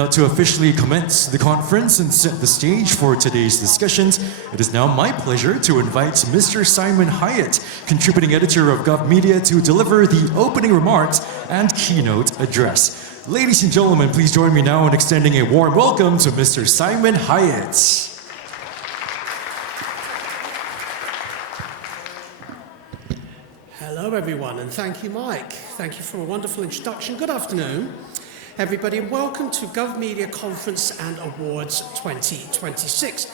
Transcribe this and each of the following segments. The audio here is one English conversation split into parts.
Now, to officially commence the conference and set the stage for today's discussions, it is now my pleasure to invite Mr. Simon Hyett, contributing editor of GovMedia, to deliver the opening remarks and keynote address. Ladies and gentlemen, please join me now in extending a warm welcome to Mr. Simon Hyett. Hello everyone, and thank you, Mike. Thank you for a wonderful introduction. Good afternoon, everybody, and welcome to GovMedia Conference and Awards 2026.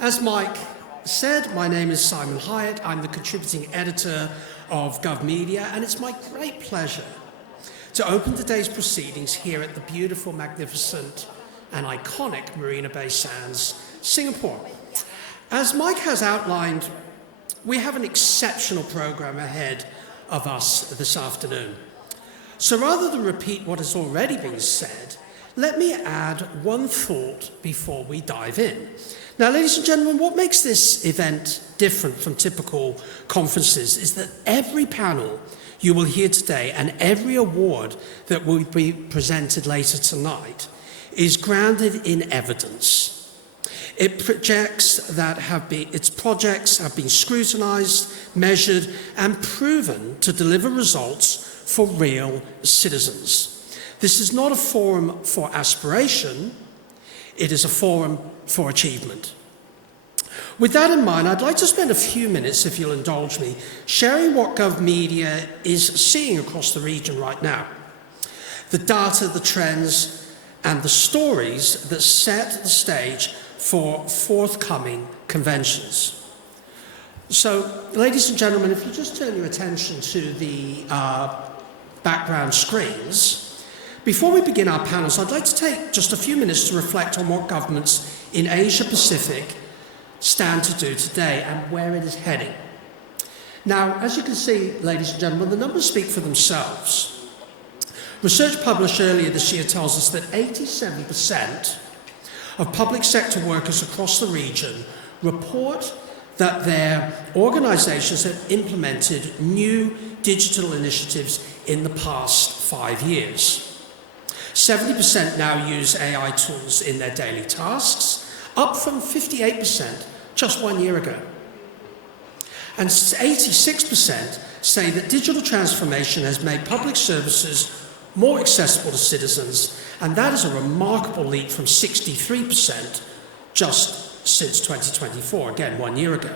As Mike said, my name is Simon Hyett. I'm the contributing editor of GovMedia, and it's my great pleasure to open today's proceedings here at the beautiful, magnificent, and iconic Marina Bay Sands, Singapore. As Mike has outlined, we have an exceptional program ahead of us this afternoon. So rather than repeat what has already been said, let me add one thought before we dive in. Now, ladies and gentlemen, what makes this event different from typical conferences is that every panel you will hear today and every award that will be presented later tonight is grounded in evidence. Its projects have been scrutinized, measured, and proven to deliver results for real citizens. This is not a forum for aspiration, it is a forum for achievement. With that in mind, I'd like to spend a few minutes, if you'll indulge me, sharing what GovMedia is seeing across the region right now. The data, the trends, and the stories that set the stage for forthcoming conventions. So, ladies and gentlemen, if you just turn your attention to the background screens, before we begin our panels, I'd like to take just a few minutes to reflect on what governments in Asia Pacific stand to do today and where it is heading. Now, as you can see, ladies and gentlemen, the numbers speak for themselves. Research published earlier this year tells us that 87% of public sector workers across the region report that their organizations have implemented new digital initiatives in the past 5 years. 70% now use AI tools in their daily tasks, up from 58% just 1 year ago. And 86% say that digital transformation has made public services more accessible to citizens, and that is a remarkable leap from 63% just since 2024, again 1 year ago.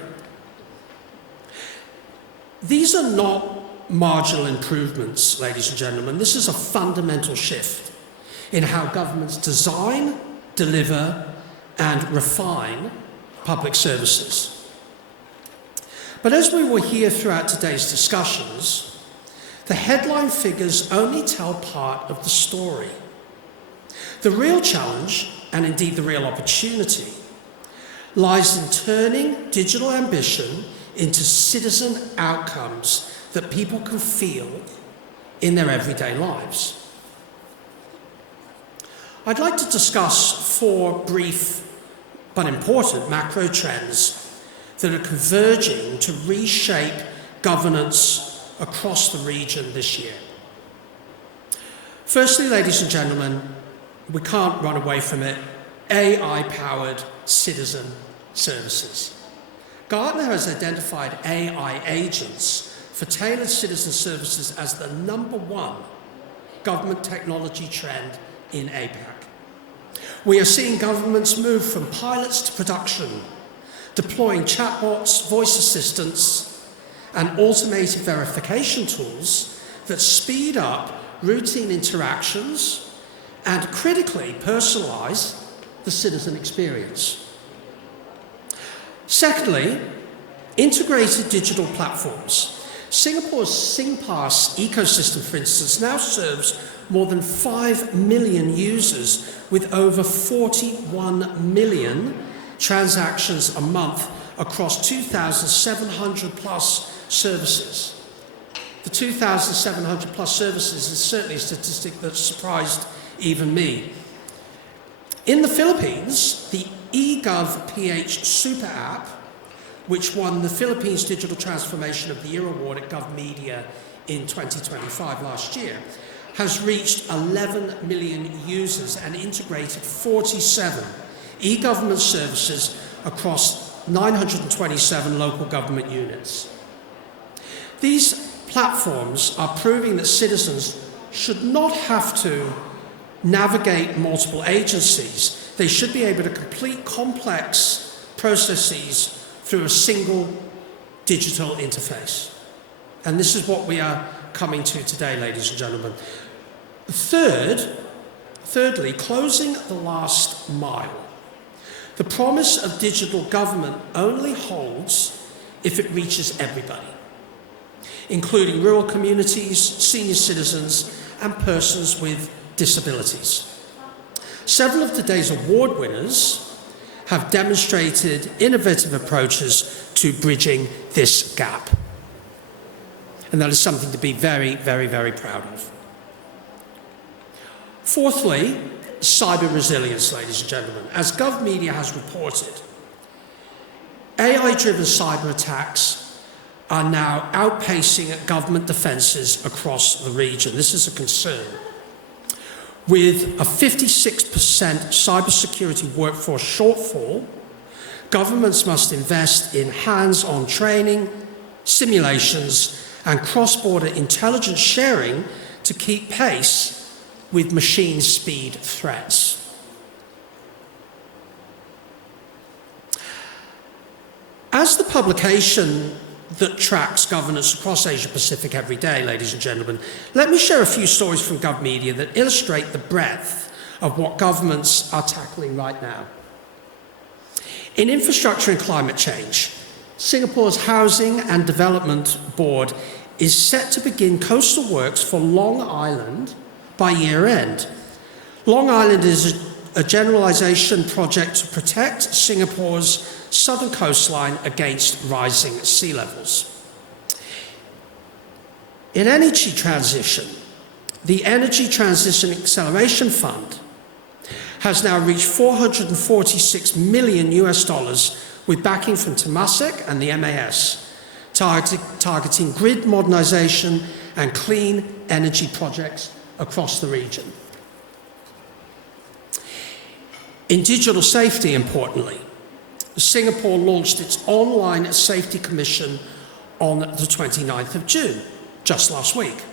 These are not marginal improvements, ladies and gentlemen. This is a fundamental shift in how governments design, deliver, and refine public services. But as we will hear throughout today's discussions, the headline figures only tell part of the story. The real challenge, and indeed the real opportunity, lies in turning digital ambition into citizen outcomes that people can feel in their everyday lives. I'd like to discuss 4 brief but important macro trends that are converging to reshape governance across the region this year. Firstly, ladies and gentlemen, we can't run away from it, AI-powered citizen services. Gartner has identified AI agents for tailored citizen services as the #1 government technology trend in APAC. We are seeing governments move from pilots to production, deploying chatbots, voice assistants, and automated verification tools that speed up routine interactions and critically personalize the citizen experience. Secondly, integrated digital platforms. Singapore's SingPass ecosystem, for instance, now serves more than 5 million users with over 41 million transactions a month across 2,700 plus services. The 2,700 plus services is certainly a statistic that surprised even me. In the Philippines, the eGovPH Super App, which won the Philippines Digital Transformation of the Year Award at GovMedia in 2025 last year, has reached 11 million users and integrated 47 e-government services across 927 local government units. These platforms are proving that citizens should not have to navigate multiple agencies. They should be able to complete complex processes through a single digital interface. And this is what we are coming to today, ladies and gentlemen. Thirdly, closing the last mile. The promise of digital government only holds if it reaches everybody, including rural communities, senior citizens, and persons with disabilities. Several of today's award winners have demonstrated innovative approaches to bridging this gap. And that is something to be very, very, very proud of. Fourthly, cyber resilience, ladies and gentlemen. As GovMedia has reported, AI-driven cyber attacks are now outpacing government defences across the region. This is a concern. With a 56% cybersecurity workforce shortfall, governments must invest in hands-on training, simulations, and cross-border intelligence sharing to keep pace with machine speed threats. As the publication that tracks governance across Asia Pacific every day, ladies and gentlemen, let me share a few stories from GovMedia that illustrate the breadth of what governments are tackling right now. In infrastructure and climate change, Singapore's Housing and Development Board is set to begin coastal works for Long Island by year end. Long Island is a generalisation project to protect Singapore's southern coastline against rising sea levels. In energy transition, the Energy Transition Acceleration Fund has now reached $446 million with backing from Temasek and the MAS, targeting grid modernisation and clean energy projects across the region. In digital safety, importantly, Singapore launched its online safety commission on the 29th of June, just last week,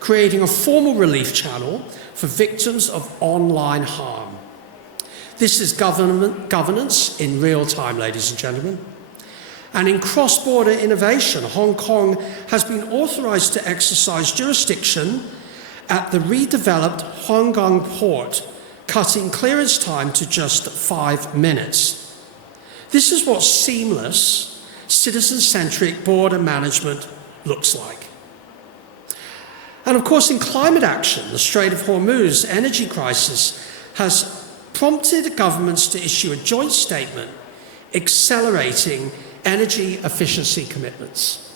creating a formal relief channel for victims of online harm. This is governance in real time, ladies and gentlemen. And in cross-border innovation, Hong Kong has been authorised to exercise jurisdiction at the redeveloped Hong Kong port, cutting clearance time to just 5 minutes. This is what seamless, citizen-centric border management looks like. And of course, in climate action, the Strait of Hormuz energy crisis has prompted governments to issue a joint statement accelerating energy efficiency commitments.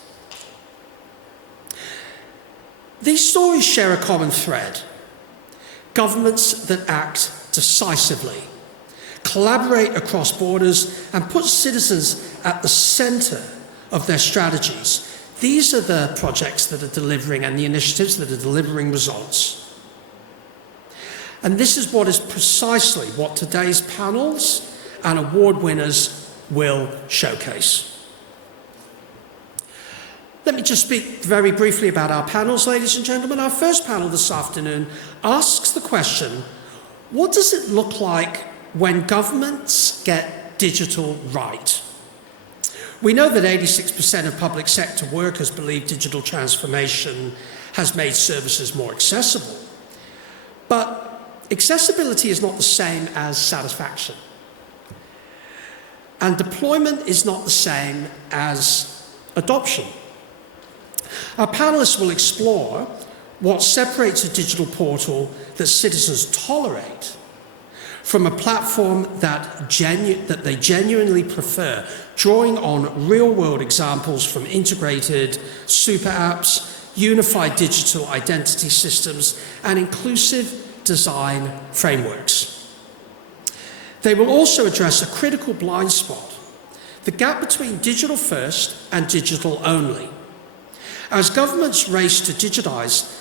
These stories share a common thread. Governments that act decisively, collaborate across borders, and put citizens at the centre of their strategies. These are the projects that are delivering and the initiatives that are delivering results. And this is precisely what today's panels and award winners will showcase. Let me just speak very briefly about our panels, ladies and gentlemen. Our first panel this afternoon asks the question, what does it look like when governments get digital right? We know that 86% of public sector workers believe digital transformation has made services more accessible. But accessibility is not the same as satisfaction. And deployment is not the same as adoption. Our panelists will explore what separates a digital portal that citizens tolerate from a platform that they genuinely prefer, drawing on real-world examples from integrated super apps, unified digital identity systems, and inclusive design frameworks. They will also address a critical blind spot, the gap between digital first and digital only. As governments race to digitise,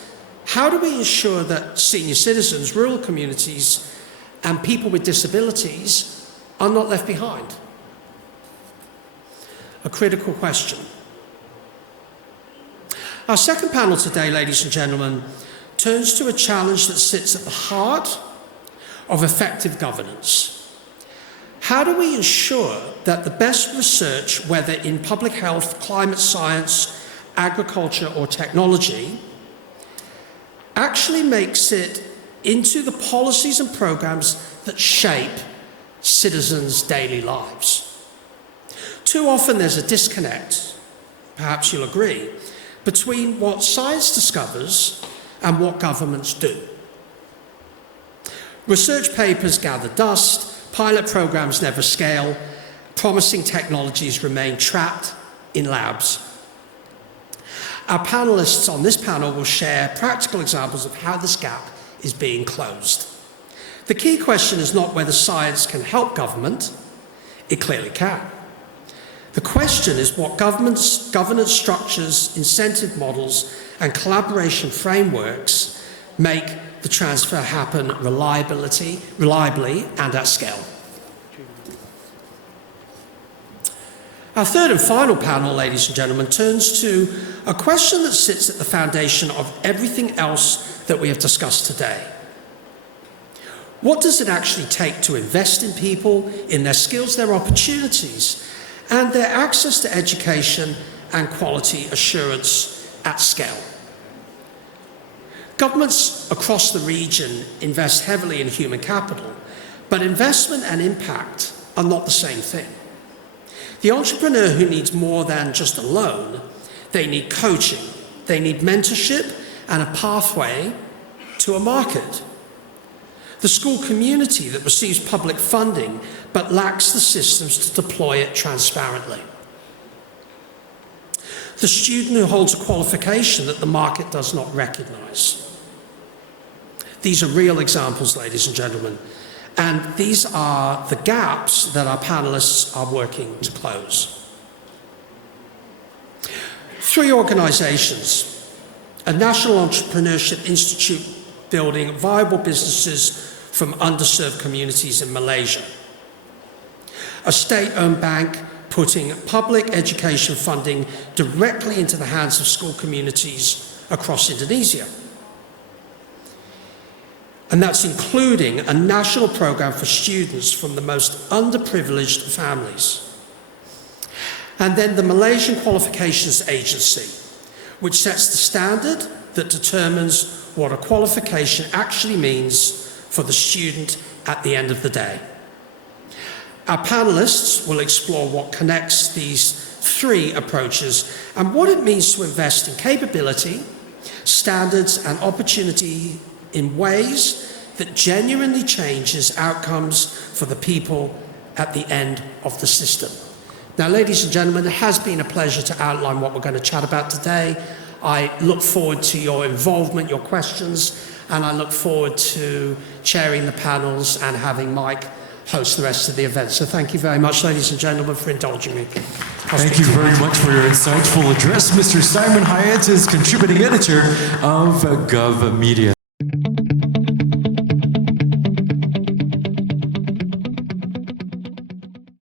How do we ensure that senior citizens, rural communities, and people with disabilities are not left behind? A critical question. Our second panel today, ladies and gentlemen, turns to a challenge that sits at the heart of effective governance. How do we ensure that the best research, whether in public health, climate science, agriculture, or technology, actually makes it into the policies and programs that shape citizens' daily lives? Too often there's a disconnect, perhaps you'll agree, between what science discovers and what governments do. Research papers gather dust, pilot programs never scale, promising technologies remain trapped in labs. Our panelists on this panel will share practical examples of how this gap is being closed. The key question is not whether science can help government. It clearly can. The question is what governance structures, incentive models, and collaboration frameworks make the transfer happen reliably and at scale. Our third and final panel, ladies and gentlemen, turns to a question that sits at the foundation of everything else that we have discussed today. What does it actually take to invest in people, in their skills, their opportunities, and their access to education and quality assurance at scale? Governments across the region invest heavily in human capital, but investment and impact are not the same thing. The entrepreneur who needs more than just a loan, they need coaching, they need mentorship and a pathway to a market. The school community that receives public funding but lacks the systems to deploy it transparently. The student who holds a qualification that the market does not recognize. These are real examples, ladies and gentlemen, and these are the gaps that our panelists are working to close. 3 organizations, a National Entrepreneurship Institute building viable businesses from underserved communities in Malaysia, a state-owned bank putting public education funding directly into the hands of school communities across Indonesia. And that's including a national program for students from the most underprivileged families. And then the Malaysian Qualifications Agency, which sets the standard that determines what a qualification actually means for the student at the end of the day. Our panelists will explore what connects these 3 approaches and what it means to invest in capability, standards, and opportunity in ways that genuinely changes outcomes for the people at the end of the system. Now, ladies and gentlemen, it has been a pleasure to outline what we're going to chat about today. I look forward to your involvement, your questions, and I look forward to chairing the panels and having Mike host the rest of the event. So thank you very much, ladies and gentlemen, for indulging me. Thank you very much for your insightful address. Mr. Simon Hyett is contributing editor of GovMedia.